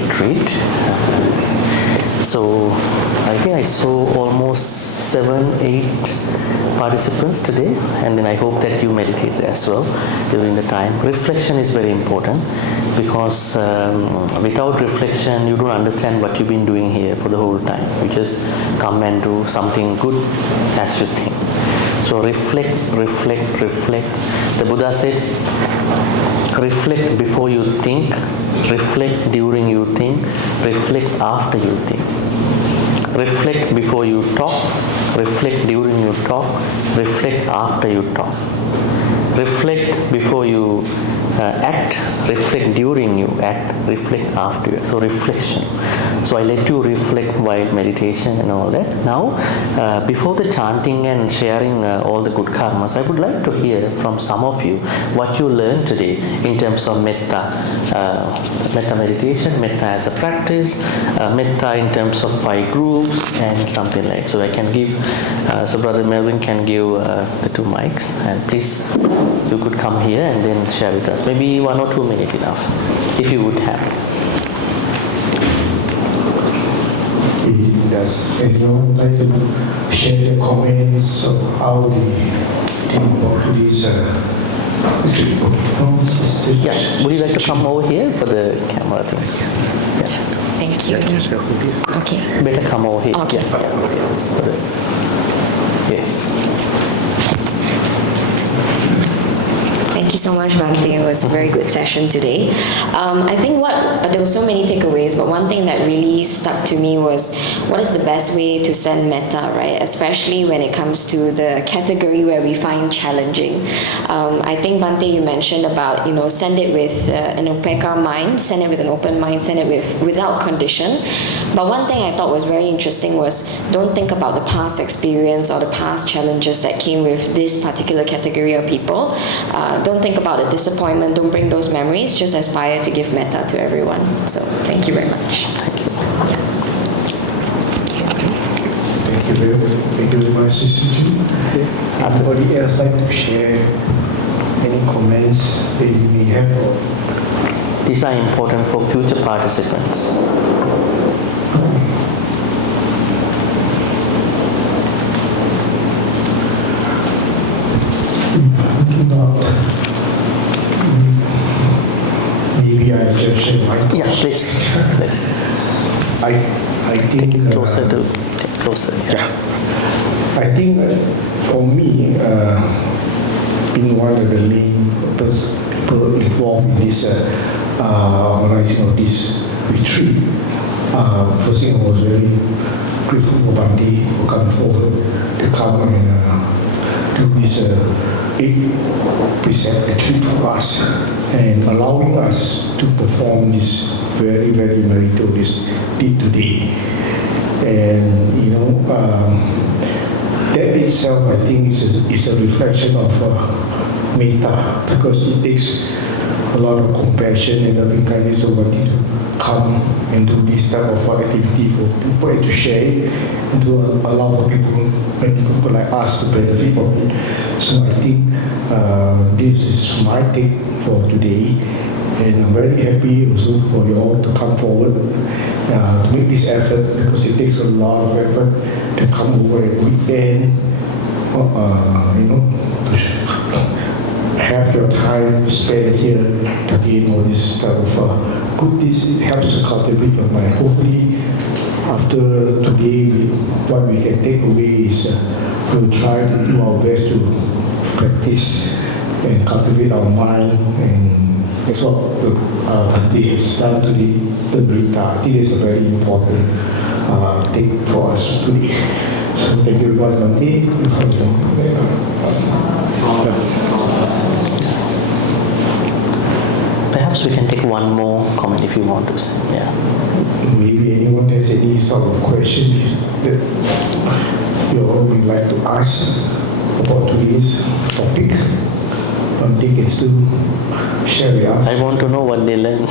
retreat. So I think I saw almost 7-8 participants today, and then I hope that you meditate as well during the time. Reflection is very important because without reflection you don't understand what you've been doing here for the whole time. You just come and do something good as you think. So reflect. The Buddha said, reflect before you think, reflect during you think, reflect after you think. Reflect before you talk, reflect during you talk, reflect after you talk. Reflect before you act, reflect during you act, reflect after you. So reflection. So I let you reflect while meditation and all that. Now, before the chanting and sharing all the good karmas, I would like to hear from some of you what you learned today in terms of metta, metta meditation, metta as a practice, metta in terms of 5 groups and something like that. So I can give, so Brother Melvin can give the 2 mics, and please you could come here and then share with us. Maybe 1 or 2 minutes enough, if you would have. Does anyone like to share their comments of how they think about this retreat? Yeah, would you like to come over here for the camera thing? Yeah. Thank you. Okay. Better come over here. Okay. Yes. Thank you so much, Bhante. It was a very good session today. I think there were so many takeaways, but one thing that really stuck to me was what is the best way to send metta, right? Especially when it comes to the category where we find challenging. I think, Bhante, you mentioned about, send it with an upeka mind, send it with an open mind, send it without condition. But one thing I thought was very interesting was don't think about the past experience or the past challenges that came with this particular category of people. Don't think about the disappointment, don't bring those memories, just aspire to give metta to everyone. So thank you very much. Yeah. Thank you very much, Sister Ju. Anybody else like to share any comments that you may have? These are important for future participants. Maybe I just share my thoughts. Yeah, please. I think Take it closer. Yeah. I think for me, being one of the main people involved in this organizing of this retreat, first thing I was very grateful for Bhante for coming forward to come and do this 8-precept retreat for us and allowing us to perform this very, very meritorious deed today. And that itself, I think, is a reflection of metta, because it takes a lot of compassion and loving kindness of wanting to come and do this type of activity for people and to share it and to allow many people like us to benefit from it. So I think this is my take for today, and I'm very happy also for you all to come forward to make this effort, because it takes a lot of effort to come over at weekend, to have your time spent here to gain all this type of good deeds. It helps to cultivate your mind. Hopefully, after today, what we can take away is we'll try to do our best to practice and cultivate our mind, and that's what Bhante has done today, the Metta. I think it's a very important thing for us today. So thank you very much, Bhante. Perhaps we can take one more comment if you want to. Yeah. Maybe anyone has any sort of question that you all would like to ask about today's topic. Bhante can still share with us. I want to know what they learned.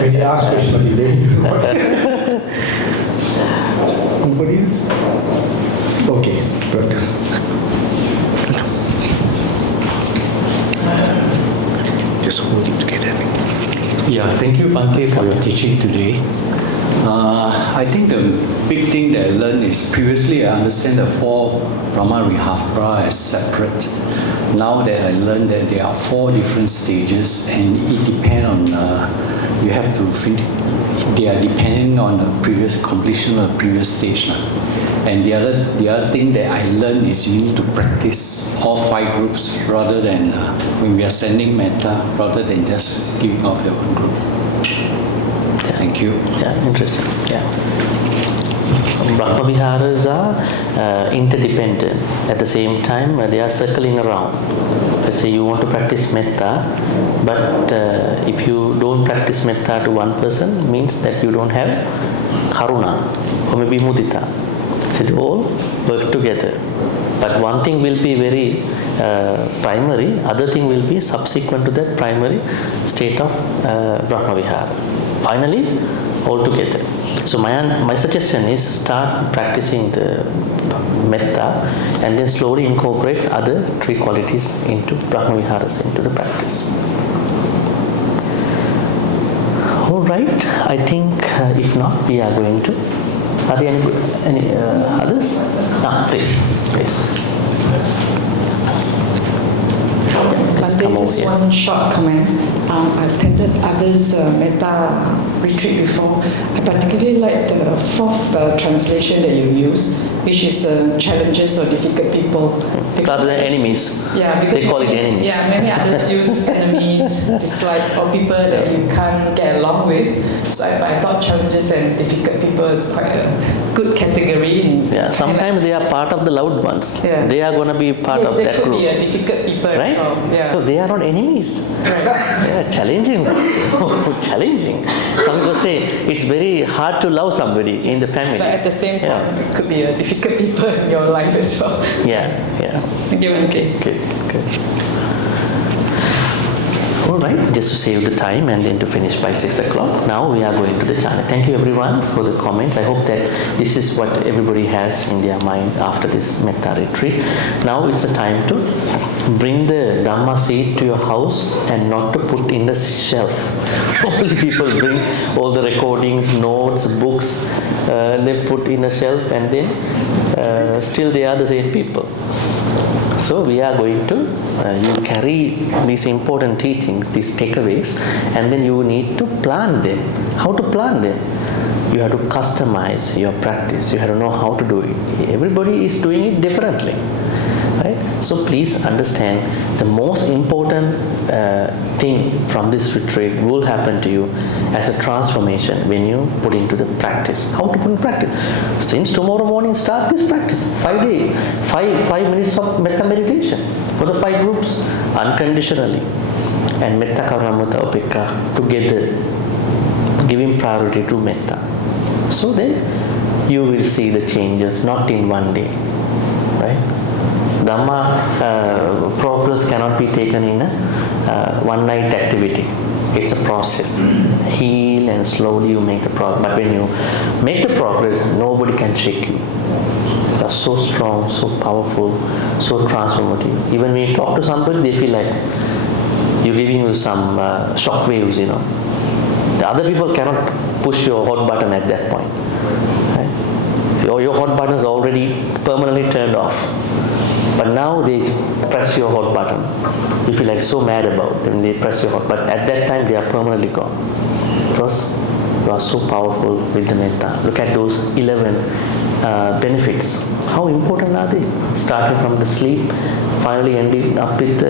When you ask questions, what you learn. Nobody else? Okay, good. Just hold it together. Yeah, thank you, Bhante, for your teaching today. I think the big thing that I learned is previously I understand the four Brahma Vihara as separate. Now that I learned that there are four different stages and it depends on, you have to they are depending on the previous completion of the previous stage. And the other thing that I learned is you need to practice all five groups rather than when we are sending metta, rather than just giving off your one group. Thank you. Yeah, interesting. Yeah. Brahma Viharas are interdependent. At the same time, they are circling around. Let's say you want to practice metta, but if you don't practice metta to one person, means that you don't have karuna or maybe mudita. So they all work together. But one thing will be very primary, other thing will be subsequent to that primary state of Brahma Vihara. Finally, all together. So my suggestion is start practicing the metta and then slowly incorporate other three qualities into Brahma Viharas into the practice. All right, I think if not, we are going to. Are there any others? Please. Bhante, just one short comment. I've attended others' metta retreat before. I particularly like the fourth translation that you use, which is challenges or difficult people. Rather than enemies. Yeah, because they call it enemies. Yeah, many others use enemies, dislike, or people that you can't get along with. So I thought challenges and difficult people is quite a good category. Yeah, sometimes they are part of the loud ones. Yeah. They are going to be part of that group. Yes, they could be difficult people right? as well. Yeah. So they are not enemies. Right. They are challenging ones. Challenging. Some people say it's very hard to love somebody in the family. But at the same time, it could be a difficult people in your life as well. Yeah. Thank you, Bhante. Good. All right, just to save the time and then to finish by 6 o'clock. Now we are going to the chant. Thank you everyone for the comments. I hope that this is what everybody has in their mind after this metta retreat. Now it's the time to bring the Dhamma seed to your house and not to put in the shelf. All the people bring all the recordings, notes, books, they put in a shelf and then still they are the same people. So we are going to, you carry these important teachings, these takeaways, and then you need to plan them. How to plan them? You have to customize your practice. You have to know how to do it. Everybody is doing it differently. Right? So please understand the most important thing from this retreat will happen to you as a transformation when you put into the practice. How to put in practice? Since tomorrow morning, start this practice. 5 days, 5 minutes of metta meditation for the 5 groups unconditionally. And metta, karuna, mudita, upekkha together, giving priority to metta. So then you will see the changes not in one day. Right? Dhamma progress cannot be taken in a one night activity. It's a process. Heal and slowly you make the progress. But when you make the progress, nobody can shake you. You are so strong, so powerful, so transformative. Even when you talk to somebody, they feel like you're giving you some shock waves, you know. The other people cannot push your hot button at that point. Right? So your hot button is already permanently turned off. But now they press your hot button. You feel like so mad about them. They press your hot button. At that time, they are permanently gone. Because you are so powerful with the metta. Look at those 11 benefits. How important are they? Starting from the sleep, finally ending up with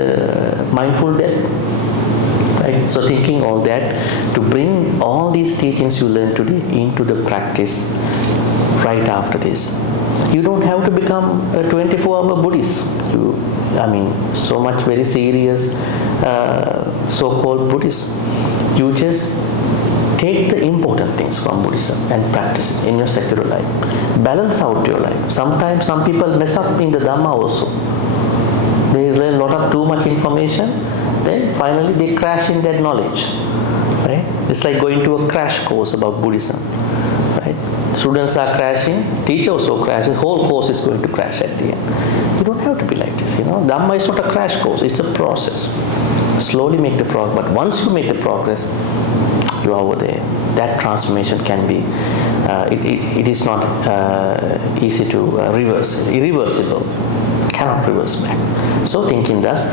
mindful death. Right? So thinking all that, to bring all these teachings you learned today into the practice right after this. You don't have to become a 24-hour Buddhist. So much very serious so-called Buddhist. You just take the important things from Buddhism and practice it in your secular life. Balance out your life. Sometimes some people mess up in the Dhamma also. They learn a lot of too much information, then finally they crash in that knowledge. Right? It's like going to a crash course about Buddhism. Right? Students are crashing, teacher also crashes, whole course is going to crash at the end. You don't have to be like this, Dhamma is not a crash course, it's a process. Slowly make the progress, but once you make the progress, you are over there. That transformation can be, it is not easy to reverse, irreversible, cannot reverse back. So thinking thus,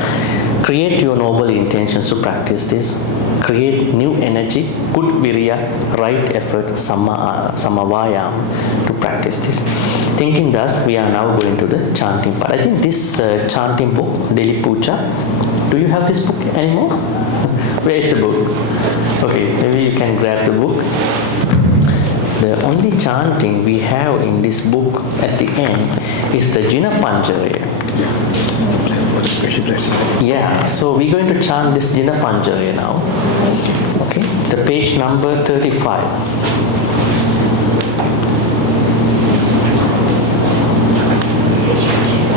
create your noble intentions to practice this, create new energy, good virya, right effort, samavayam to practice this. Thinking thus, we are now going to the chanting part. I think this chanting book, Daily Puja, do you have this book anymore? Where is the book? Okay, maybe you can grab the book. The only chanting we have in this book at the end is the Jina Panjaraya. Yeah, so we're going to chant this Jina Panjaraya now. Okay, the page number 35.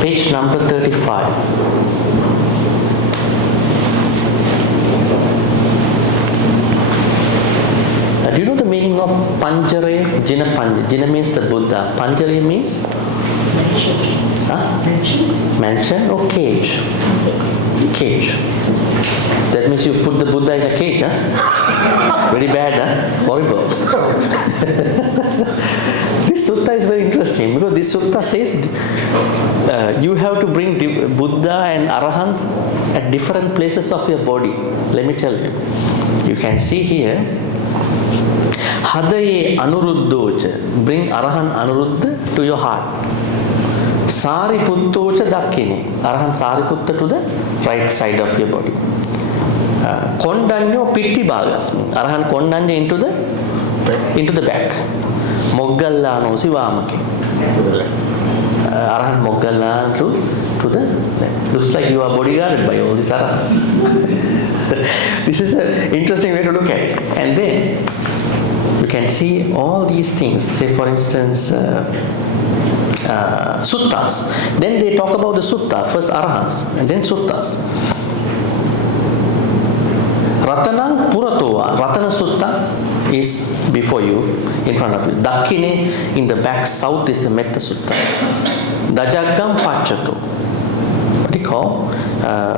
Page number 35. Do you know the meaning of Panjaraya? Jina Panjaraya. Jina means the Buddha. Panjaraya means? Mansion. Huh? Mansion. Mansion or cage? Cage. That means you put the Buddha in a cage, huh? Very bad, huh? Horrible. This sutta is very interesting because this sutta says you have to bring Buddha and Arahants at different places of your body. Let me tell you. You can see here, Hadaye Anuruddhocha, bring Arahan Anuruddha to your heart. Sariputtocha Dakkine, Arahan Sariputta to the right side of your body. Kondanyo Pitti Bhagasmi, Arahan Kondanya into the back. Moggallano Sivamake. Arahan Moggallana to the left. Looks like you are bodyguarded by all these Arahants. This is an interesting way to look at it. And then you can see all these things. Say for instance, suttas. Then they talk about the sutta. First Arahants and then suttas. Ratanang Puratova. Ratana Sutta is before you, in front of you. Dakkine in the back south is the Metta Sutta. Dajaggam Pachato. What do you call?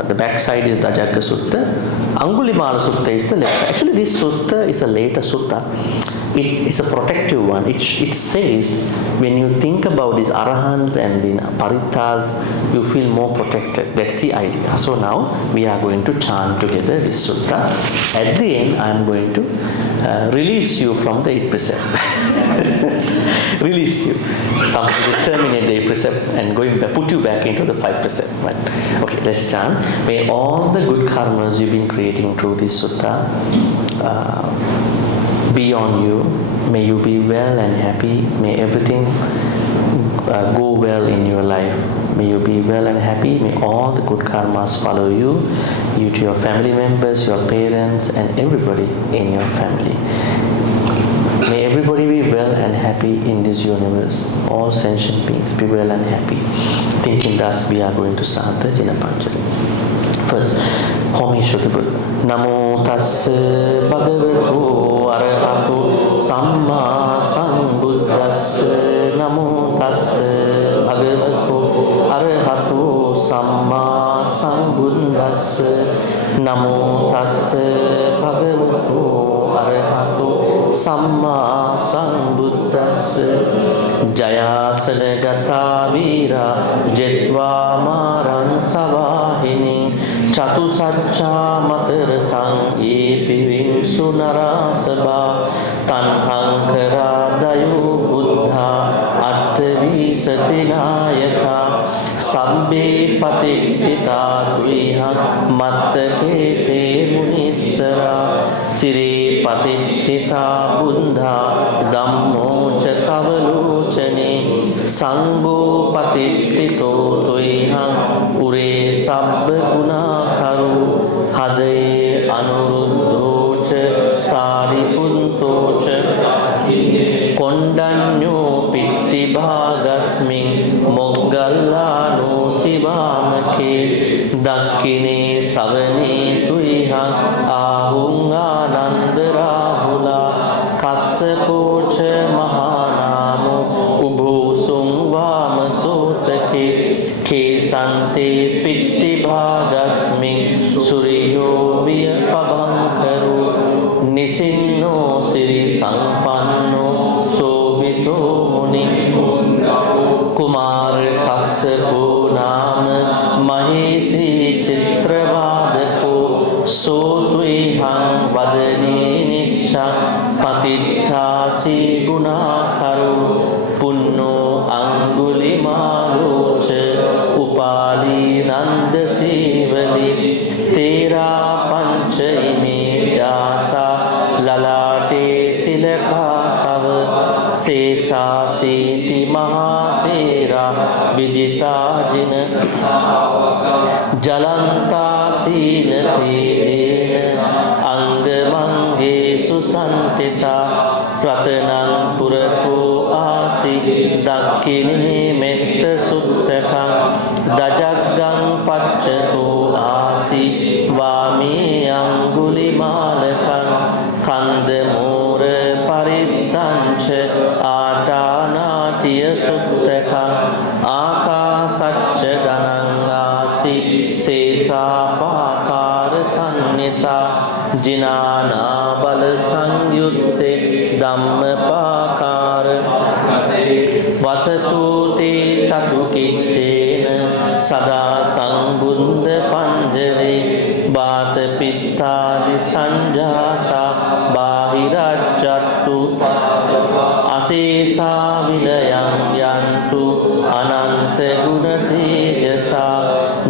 The back side is Dajagga Sutta. Angulimala Sutta is the left side. Actually, this sutta is a later sutta. It is a protective one. It says when you think about these Arahants and the Paritas, you feel more protected. That's the idea. So now we are going to chant together this sutta. At the end, I am going to release you from the 8 precept. Release you. Something to terminate the 8 precept and going back, put you back into the 5 precept. Right? Okay, let's chant. May all the good karmas you've been creating through this sutta be on you. May you be well and happy. May everything go well in your life. May you be well and happy. May all the good karmas follow you, you to your family members, your parents, and everybody in your family. May everybody be well and happy in this universe. All sentient beings be well and happy. Thinking thus, we are going to start the Jina Panjali. First, homage to the Buddha. Namo tassa bhagavato arahato samma sambuddhassa. Namo tassa bhagavato arahato samma sambuddhassa. Namo tassa bhagavato arahato samma sambuddhassa. Jayasana gata vira jetva maran savahini chatu sacca matar sang epi vinsunara sabha tanhankara dayo buddha attavi satinayaka sabbe patittita tuiha mattake te munissara sire patittita buddha dhammo ca tavalochane sangho patittito tuiha ure sabba guna karu hadaye anuruddhocha sariputtocha kondanyo pitti bhagasmin moggallano sivamake dakkine savane tuiha ahung ananda rahula kassapocha mahanamo ubhosung vamasotake kesante pitti bhagasmin suryo viya pabhankaru nisin සිරින්නෝ සිරි සම්පන්නෝ සෝභිතෝ මුනි කුමාර කස්සපෝ නාම මහේසී චිත්‍රවාදකෝ සෝතුයිහං වදනේ නිච්ඡං පතිට්ඨාසී ගුණාකරෝ පුන්නෝ අංගුලිමාලෝච උපාලී නන්ද සීවලි තේරා පංච ඉමේ ජාතා ලලාටේ තිලකා තව සේසාසීති මහා තේරා විජිතා ජින ජලන්තා සීල තේරේන අංගමංගේසු සන්තිතා රතනං පුරකෝ ආසි දක්ඛිනේ මෙත්ත සුත්තකං දජග්ගං පච්චතෝ ආසි වාමේ අංගුලිමාලකං කන්ද මෝර පරිත්තංච ආටානාතිය සුත්තකං ආකාසච්ච ගණං ආසි සේසාපාකාර සන්නිතා ජිනානා බල සංයුත්තේ ධම්මපාකාර වසතු තේ චතුකිච්චේන සදා සංබුද්ධ පංජරේ බාත පිත්තාදි සංජාතා බාහිරජ්ජත්තු අසේසා විලයන් යන්තු අනන්ත ගුණ තේජසා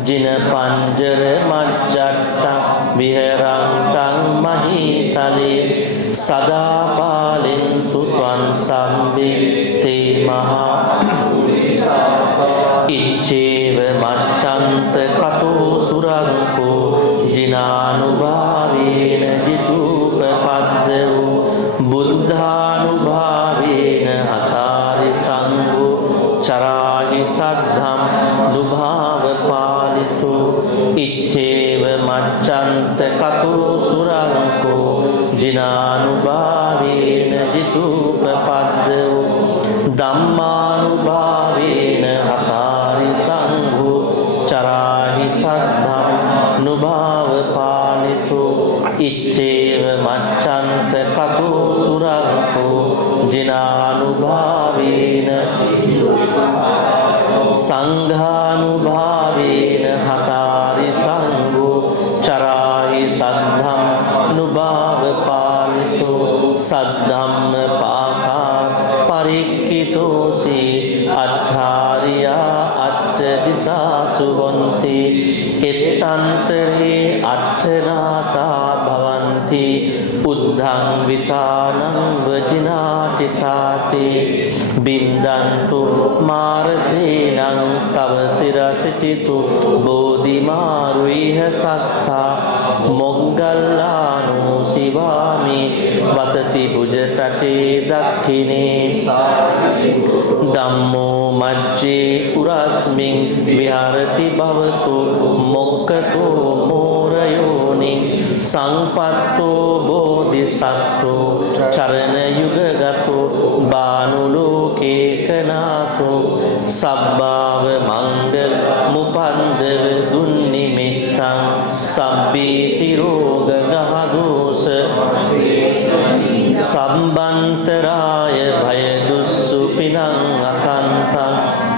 ජින පංජර මජ්ජත්තං විහරන්තං මහීතලේ සදා පාලින්තු ත්වං සම්බිත්තේ මහා ඉච්ඡේව මච්ඡන්ත කතෝ සුරංකෝ ජිනානුභාවේන ජිතූපපද්දෝ බුද්ධානුභාවේන හතාරි සංඝෝ චරාහි සද්ධම් දුභාව පාලිතෝ ඉච්ඡේව මච්ඡන්ත කතෝ සුරංකෝ ජිනානුභාවේන ජිතූපපද්දෝ ධම්මානුභාවේන හතාරි සංඝෝ චරාහි සද්ධම් නුභාව පාලිතෝ ඉච්ඡේව මච්ඡන්ත කතෝ සුරංකෝ ජිනානුභාවේන සංඝානුභාවේන හතාරි සංඝෝ චරාහි සද්ධම් නුභාව පාලිතෝ සද්ධම්ම පාකා පරික්ඛිතෝසී අට්ඨාරියා අට්ඨ දිසාසු හොන්ති එත්තන්තරේ අට්ඨනාතා භවಂತಿ උද්ධං විතානං වජිනාටිතාති බින්දන්තු මාරසේනං තව සිරසිතිතු බෝධිමාරුයිහ සත්තා මොග්ගල්ලානෝ සිවාමි වසති බුජතටේ දක්ඛිනේ ධම්මෝ මජ්ජේ උරස්මින් විහරති භවතු මොක්ඛතෝ මෝරයෝනි සංපත්තෝ බෝධිසත්වෝ චරණ යුගගතෝ බානුලෝකේකනාතෝ සබ්බාව මංගල මුපන්දව දුන්නිමිත්තං සබ්බීති රෝග ගහදෝස සම්බන්තරාය භය දුස්සුපිනං අකන්තං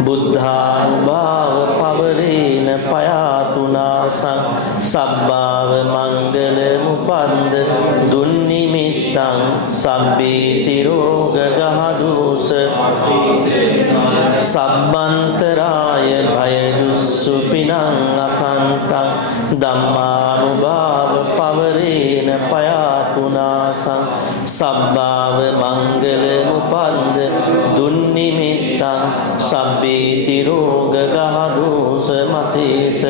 බුද්ධානුභාව පවරේන පයාතුනාසං සබ්බාව මංගල මුපන්ද දුන්නිමිත්තං සබ්බීති රෝග ගහදෝස සම්බන්තරාය භය දුස්සුපිනං අකන්තං ධම්මානුභාව පවරේන පයාතුනාසං සබ්බාව මංගල මුපන්ද දුන්නිමිත්තං සබ්බීති රෝග ගහදෝස මසීස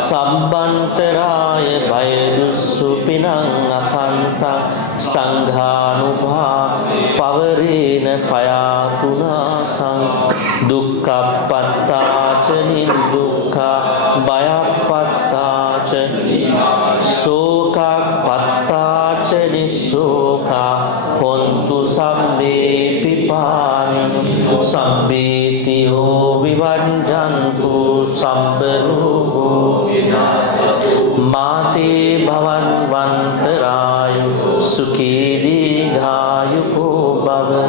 සම්බන්තරාය භය දුස්සුපිනං අකන්තං සංඝානුභා පවරේන පයාතුනාසං දුක්ඛප්පත්තාච නිදුක්ඛා භයප්පත්තාච සෝකප්පත්තාච නිස්සෝකා හොන්තු සම්බේ පිපානි සම්බේතියෝ විවංජන්තු සම්බ රෝගෝ මාතේ භවන් වන්තරායු Sukhi Dīghāyuko Bhava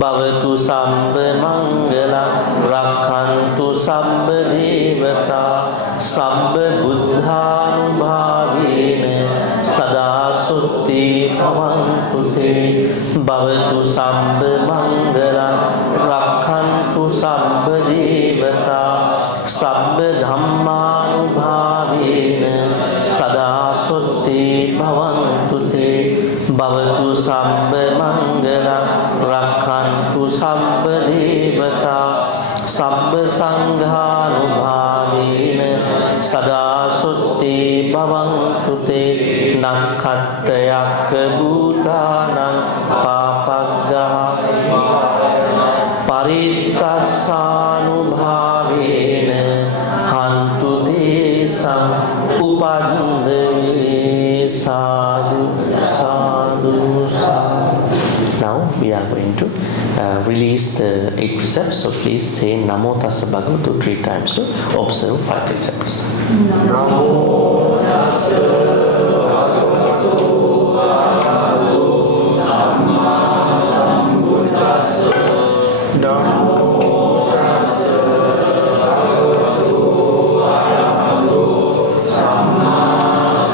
Bhavatu Sambha Mangala Rakhantu Sambha Devata Sambha Buddhanubhavena Sada Sutti Bhavantu Te Bhavatu Sambha Mangala Rakhantu Sambha Devata Sambha Dhammanubhavena Sada Sutti Bhavantu Te Bhavatu Sambha Mangala Rakhantu Sambha Devata Sambha Sanghanubhavena Sada Sutti Bhavantu Te Nakhattayak Bhutanam Papaggaha Parittassanubhavena Hantu Desam Upadave Sadhu Sadhu Sadhu. Now we are going to release the 8 precepts. So please say Namo Tassa Bhagavato 3 times to observe 5 precepts. Namo Tassa Bhagavato Arahato Samma Sambuddhassa. Namo Tassa Bhagavato Arahato Samma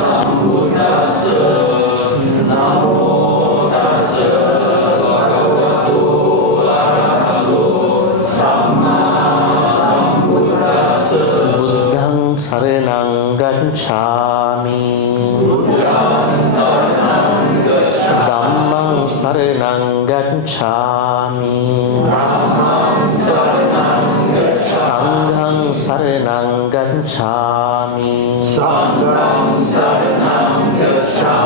Sambuddhassa. Namo Tassa Bhagavato Arahato Samma Sambuddhassa. Buddhang Saranang Gacchami. Dhammang Saranang Gacchami. Sanghang Saranang Gacchami.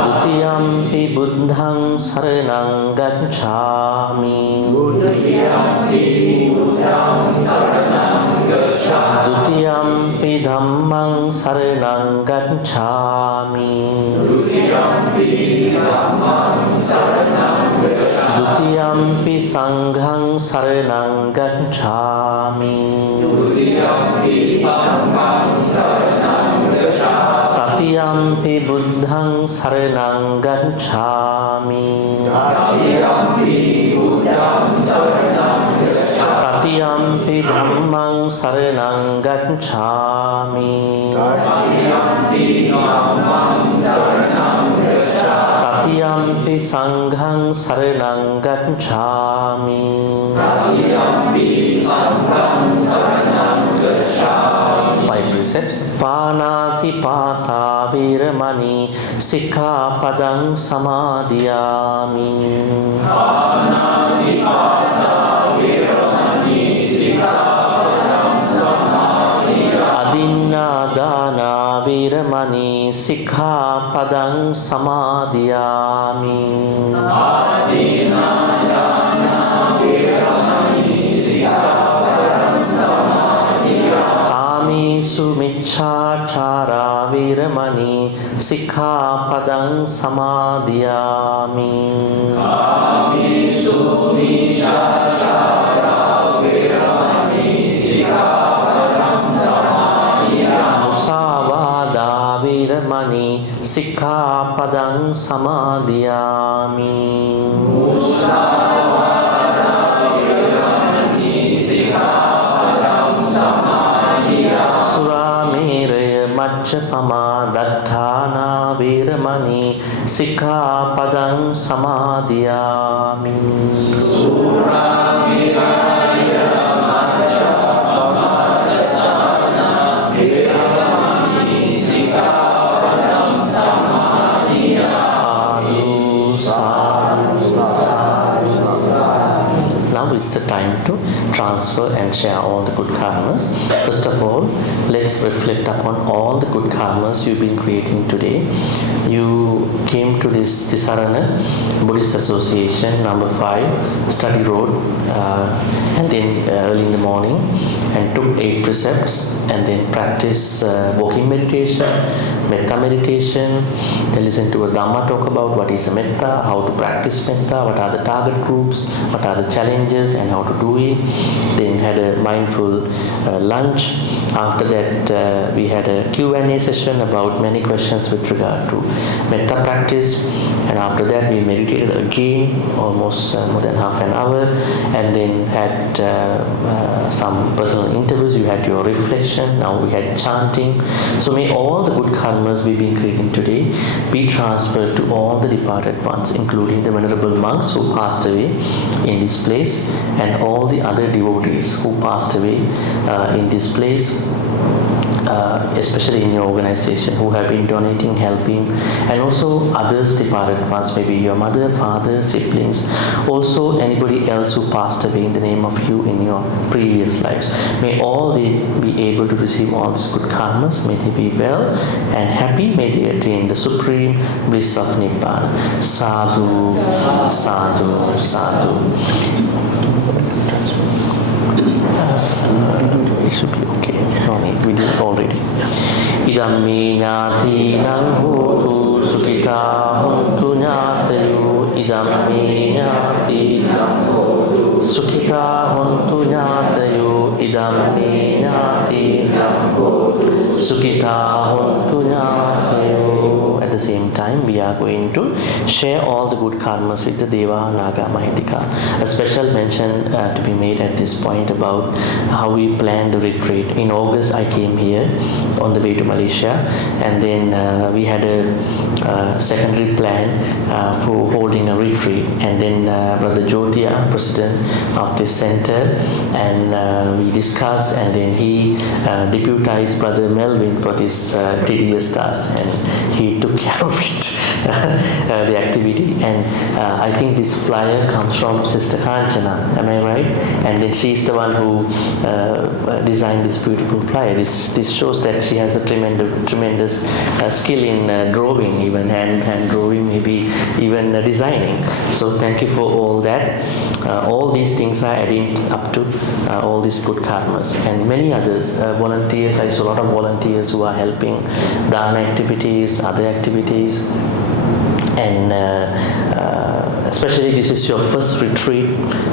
Dutiyampi Buddhang Saranang Gacchami. Dutiyampi Dhammang Saranang Gacchami. Dutiyampi Sanghang Saranang Gacchami. Tatiyampi Buddhang Saranang Gacchami. Tatiyampi Dhammang Saranang Gacchami. Tatiyampi Sanghang Saranang Gacchami. Five precepts. Panati Pata Viramani Sikkhapadang Samadhiyami. Adinādāna Viramani Sikkhapadang Samadhiyami. Kāmesu Micchāchārā Viramani Sikkhapadang Samadhiyami. Musāvādā Viramani Sikkhapadang Samadhiyami. Surameraya Majjapama Dattana Viramani Sikkhapadang Samadhiyami. Now it's the time to transfer and share all the good karmas. First of all, let's reflect upon all the good karmas you've been creating today. You came to this Tisarana Buddhist Association number 5 study road and then early in the morning and took 8 precepts and then practice walking meditation, Metta meditation. They listen to a Dhamma talk about what is Metta, how to practice Metta, what are the target groups, what are the challenges and how to do it. Then had a mindful lunch. After that, we had a Q&A session about many questions with regard to Metta practice. And after that, we meditated again, almost more than half an hour. And then had some personal interviews. You had your reflection. Now we had chanting. So may all the good karmas we've been creating today be transferred to all the departed ones, including the venerable monks who passed away in this place and all the other devotees who passed away in this place, especially in your organization, who have been donating, helping, and also others departed ones, maybe your mother, father, siblings, also anybody else who passed away in the name of you in your previous lives. May all they be able to receive all these good karmas, may they be well and happy, may they attain the supreme bliss of Nibbana. Sadhu, sadhu, sadhu. It should be okay. Sorry, we did it already. Idam me nyati nang hotu sukita hontu nyatayu. Idam me nyati nang hotu sukita hontu nyatayu. Idam me nyati nang hotu sukita hontu nyatayu. At the same time, we are going to share all the good karmas with the Deva, Naga, Mahitika. A special mention to be made at this point about how we plan the retreat. In August, I came here on the way to Malaysia, and then we had a secondary plan for holding a retreat. And then Brother Jyotia, president of this center, and we discussed, and then he deputized Brother Melvin for this tedious task, and he took care of it, the activity. And I think this flyer comes from Sister Kanchana, am I right? And then she's the one who designed this beautiful flyer. This shows that she has a tremendous skill in drawing, even hand drawing, maybe even designing. So thank you for all that. All these things are adding up to all these good karmas, and many others. Volunteers, I saw a lot of volunteers who are helping dana activities, other activities, and especially this is your first retreat,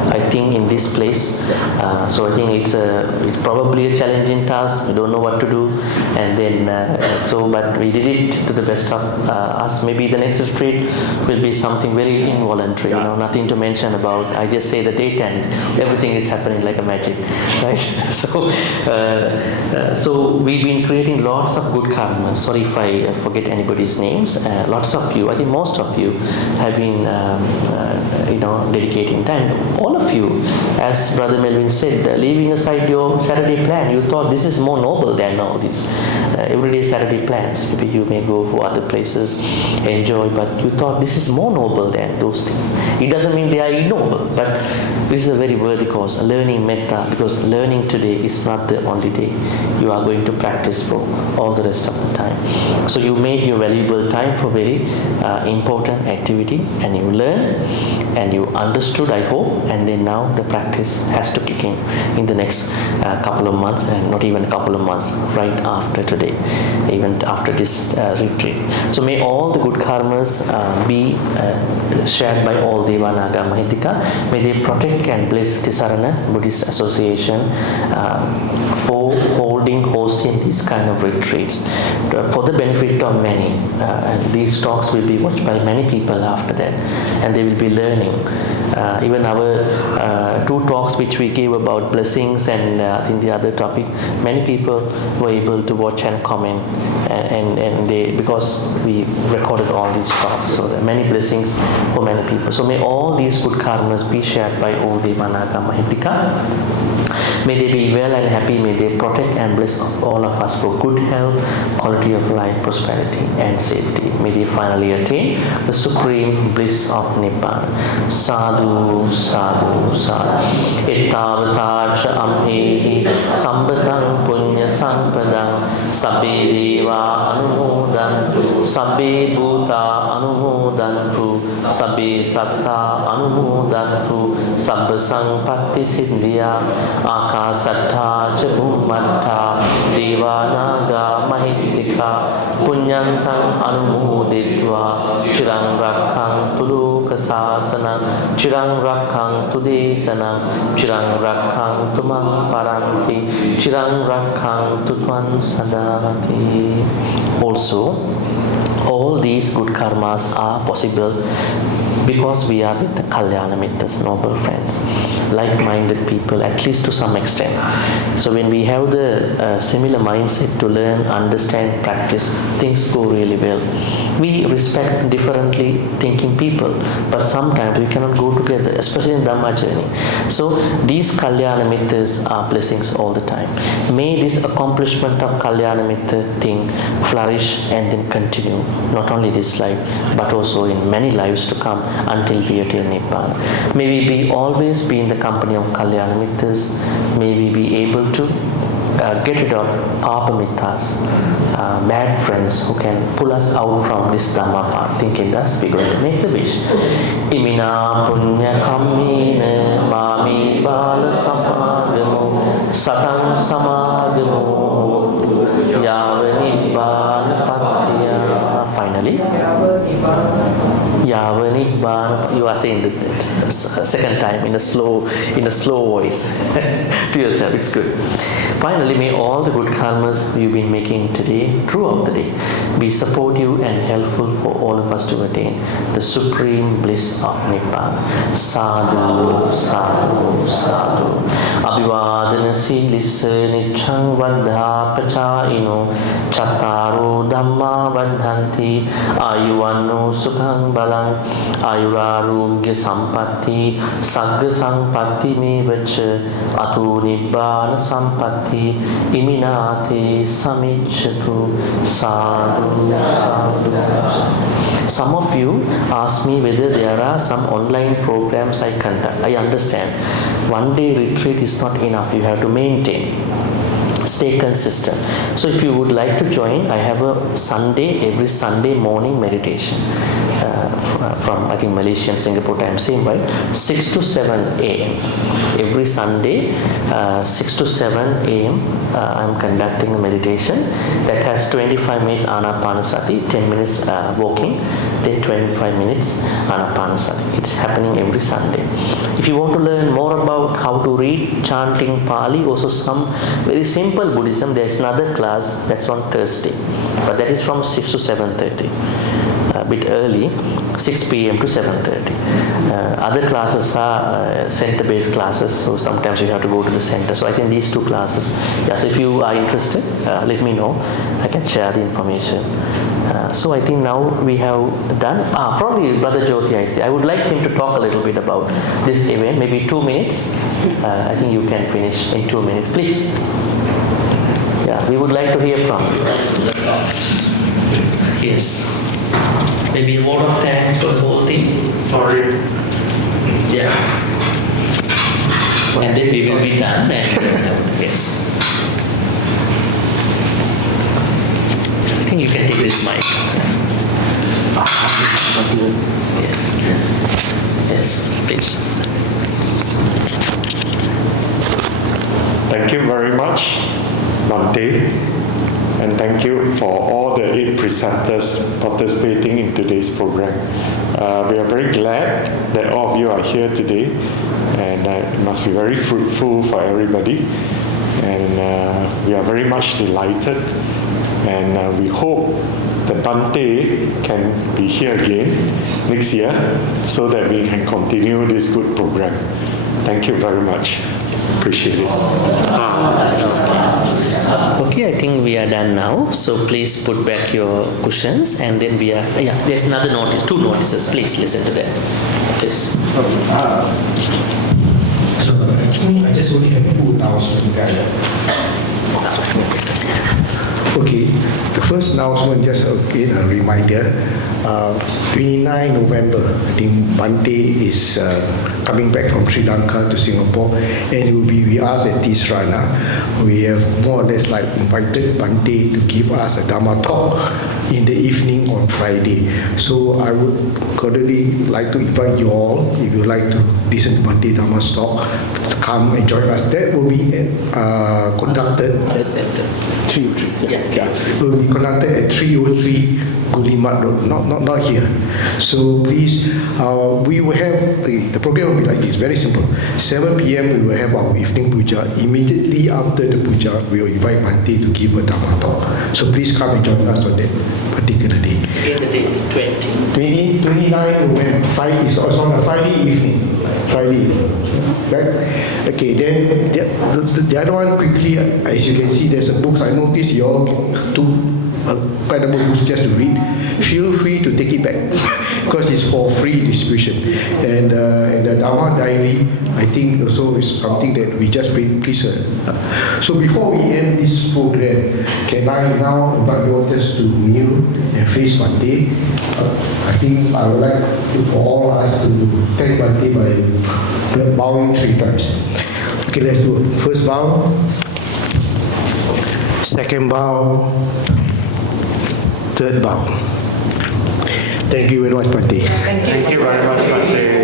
I think, in this place. So I think it's probably a challenging task. We don't know what to do, and then but we did it to the best of us. Maybe the next retreat will be something very involuntary. Nothing to mention about. I just say the date and everything is happening like a magic, right? So we've been creating lots of good karmas. Sorry if I forget anybody's names. Lots of you, I think most of you, have been dedicating time. All of you, as Brother Melvin said, leaving aside your Saturday plan, you thought this is more noble than all these everyday Saturday plans. Maybe you may go for other places, enjoy, but you thought this is more noble than those things. It doesn't mean they are ignoble, but this is a very worthy cause, learning Metta, because learning today is not the only day. You are going to practice for all the rest of the time. So you made your valuable time for very important activity, and you learn, and you understood, I hope, and then now the practice has to kick in the next couple of months, and not even a couple of months, right after today, even after this retreat. So may all the good karmas be shared by all Deva, Naga, Mahitika. May they protect and bless Tisarana Buddhist Association for hosting these kind of retreats for the benefit of many. And these talks will be watched by many people after that, and they will be learning. Even our two talks which we gave about blessings and I think the other topic, many people were able to watch and comment, and they, because we recorded all these talks, so there are many blessings for many people. So may all these good karmas be shared by all Deva, Naga, Mahitika. May they be well and happy. May they protect and bless all of us for good health, quality of life, prosperity, and safety. May they finally attain the supreme bliss of Nibbana. Sadhu, sadhu, sadhu. Ettavatacha amhehi sambatang punya sampadang sabbe deva anumodantu sabbe bhuta anumodantu sabbe satta anumodantu sabba sampatti siddhya akasatta cha bhummatta deva naga mahitika Punyantang anumoditva chirang rakhang tuloka sasanam chirang rakhang tudesanam chirang rakhang tumang paranti chirang rakhang tutvan sadati. Also, all these good karmas are possible because we are with the Kalyana Mittas, noble friends, like-minded people, at least to some extent. So when we have the similar mindset to learn, understand, practice, things go really well. We respect differently thinking people, but sometimes we cannot go together, especially in Dhamma journey. So these Kalyana Mittas are blessings all the time. May this accomplishment of Kalyana Mitta thing flourish and then continue, not only this life, but also in many lives to come, until we attain Nibbana. May we always be in the company of Kalyana Mittas. May we be able to get rid of Papa Mittas, bad friends who can pull us out from this Dhamma path. Thinking thus, we're going to make the wish. Imina punya kammina mami bala samagamo satang samagamo yava nibbana patriya. Finally, Yava Nibbana. You are saying the second time in a slow voice to yourself. It's good. Finally, may all the good karmas you've been making today, throughout the day, be supportive and helpful for all of us to attain the supreme bliss of Nibbana. Sadhu, sadhu, sadhu. Abhivadana silissa nichang vaddha pachayino chattaro dhamma vaddhanti ayuvanno sukhang balang ayurarogya sampatti sagga sampatti mevacha ato nibbana sampatti iminate samichatu. Sadhu, sadhu. Some of you ask me whether there are some online programs I conduct. I understand. One day retreat is not enough. You have to maintain. Stay consistent. So if you would like to join, I have a every Sunday morning meditation from I think Malaysia and Singapore time, same right? 6 to 7 a.m. Every Sunday, 6 to 7 a.m. I'm conducting a meditation that has 25 minutes Anapanasati, 10 minutes walking, then 25 minutes Anapanasati. It's happening every Sunday. If you want to learn more about how to read chanting Pali, also some very simple Buddhism, there's another class that's on Thursday, but that is from 6 to 7:30. A bit early, 6 p.m. to 7:30. Other classes are center-based classes, so sometimes you have to go to the center. So I think these two classes. Yeah, so if you are interested, let me know. I can share the information. So I think now we have done. Probably Brother Jyoti is there. I would like him to talk a little bit about this event, maybe 2 minutes. I think you can finish in 2 minutes, please. Yeah, we would like to hear from you. Yes. Maybe a word of thanks for the whole thing. Sorry. Yeah. And then we will be done. Yes. I think you can take this mic. Yes. Yes. Please. Thank you very much, Bhante, and thank you for all the 8 presenters participating in today's program. We are very glad that all of you are here today, and it must be very fruitful for everybody. And we are very much delighted, and we hope that Bhante can be here again next year so that we can continue this good program. Thank you very much. Appreciate it. Okay, I think we are done now. So please put back your cushions, and then we are. Yeah, there's another notice, 2 notices. Please listen to that. Please. So actually, I just only have 2 announcements. Okay, the first announcement, just again a reminder. 29 November, I think Bhante is coming back from Sri Lanka to Singapore, and he will be with us at this Rana. We have more or less like invited Bhante to give us a Dharma talk in the evening on Friday. So I would cordially like to invite you all, if you like to listen to Bhante Dharma's talk, to come and join us. That will be conducted. That's at 303. Yeah, will be conducted at 303 Gulimat Road, not here. So please, we will have the program will be like this, very simple. 7 p.m. we will have our evening puja. Immediately after the puja, we will invite Bhante to give a Dharma talk. So please come and join us on that particular day. Again, the date 29 November, Friday, is also on a Friday evening. Right? Okay, then the other one quickly, as you can see, there's a book. I noticed you all took quite a number of books just to read. Feel free to take it back because it's for free distribution. And the Dharma Diary, I think also is something that we just please. So before we end this program, can I now invite you all just to kneel and face Bhante? I think I would like for all us to thank Bhante by bowing 3 times. Okay, let's do it. First bow, second bow, third bow. Thank you very much, Bhante. Thank you very much, Bhante.